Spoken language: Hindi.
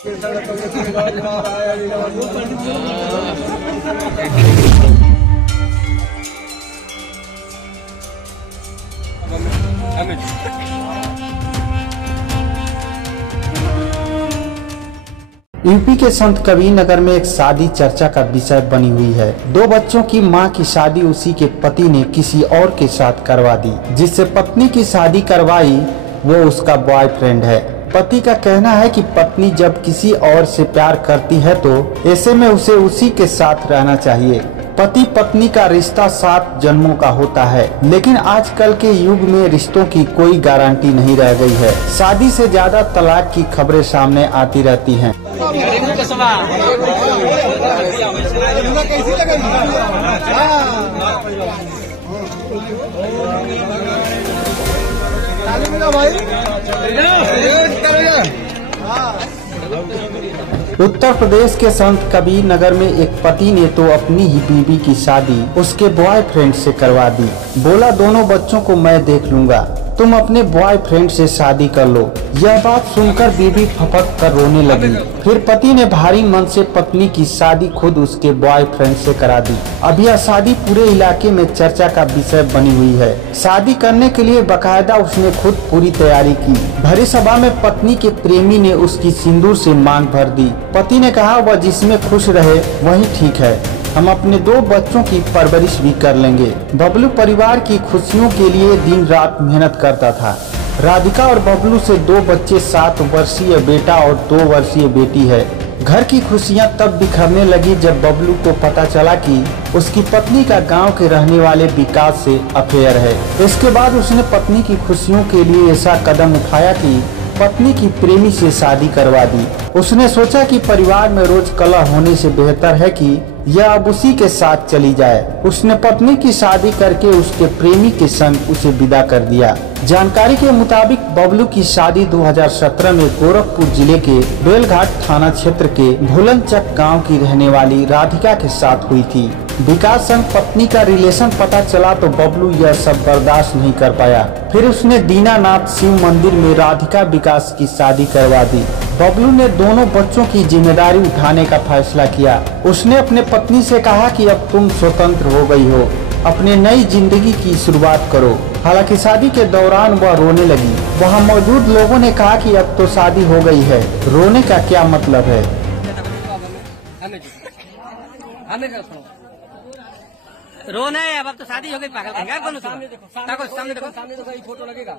यूपी के संत कबीर नगर में एक शादी चर्चा का विषय बनी हुई है। दो बच्चों की मां की शादी उसी के पति ने किसी और के साथ करवा दी। जिससे पत्नी की शादी करवाई वो उसका बॉयफ्रेंड है। पति का कहना है कि पत्नी जब किसी और से प्यार करती है तो ऐसे में उसे उसी के साथ रहना चाहिए। पति पत्नी का रिश्ता 7 जन्मों का होता है, लेकिन आजकल के युग में रिश्तों की कोई गारंटी नहीं रह गई है। शादी से ज्यादा तलाक की खबरें सामने आती रहती हैं। उत्तर प्रदेश के संत कबीर नगर में एक पति ने तो अपनी ही बीवी की शादी उसके बॉयफ्रेंड से करवा दी। बोला दोनों बच्चों को मैं देख लूंगा, तुम अपने बॉयफ्रेंड से शादी कर लो। यह बात सुनकर बीवी फपक कर रोने लगी। फिर पति ने भारी मन से पत्नी की शादी खुद उसके बॉयफ्रेंड से करा दी। अब यह शादी पूरे इलाके में चर्चा का विषय बनी हुई है। शादी करने के लिए बकायदा उसने खुद पूरी तैयारी की। भरी सभा में पत्नी के प्रेमी ने उसकी सिंदूर से मांग भर दी। पति ने कहा वह जिसमें खुश रहे वही ठीक है, हम अपने 2 बच्चों की परवरिश भी कर लेंगे। बबलू परिवार की खुशियों के लिए दिन रात मेहनत करता था। राधिका और बबलू से 2 बच्चे, 7 वर्षीय बेटा और 2 वर्षीय बेटी है। घर की खुशियां तब बिखरने लगी जब बबलू को पता चला कि उसकी पत्नी का गांव के रहने वाले विकास से अफेयर है। इसके बाद उसने पत्नी की खुशियों के लिए ऐसा कदम उठाया कि पत्नी की प्रेमी से शादी करवा दी। उसने सोचा कि परिवार में रोज कलह होने से बेहतर है कि यह अब उसी के साथ चली जाए। उसने पत्नी की शादी करके उसके प्रेमी के संग उसे विदा कर दिया। जानकारी के मुताबिक बबलू की शादी 2017 में गोरखपुर जिले के बेलघाट थाना क्षेत्र के भूलनचक गांव की रहने वाली राधिका के साथ हुई थी। विकास संग पत्नी का रिलेशन पता चला तो बबलू यह सब बर्दाश्त नहीं कर पाया। फिर उसने दीनानाथ शिव मंदिर में राधिका विकास की शादी करवा दी। बबलू ने दोनों बच्चों की जिम्मेदारी उठाने का फैसला किया। उसने अपने पत्नी से कहा कि अब तुम स्वतंत्र हो गई हो, अपने नई जिंदगी की शुरुआत करो। हालांकि शादी के दौरान वह रोने लगी। वहां मौजूद लोगों ने कहा कि अब तो शादी हो गई है, रोने का क्या मतलब है। रोना है अब तो शादी हो गई पागल। सामने देखो, सामने देखो, ये फोटो लगेगा।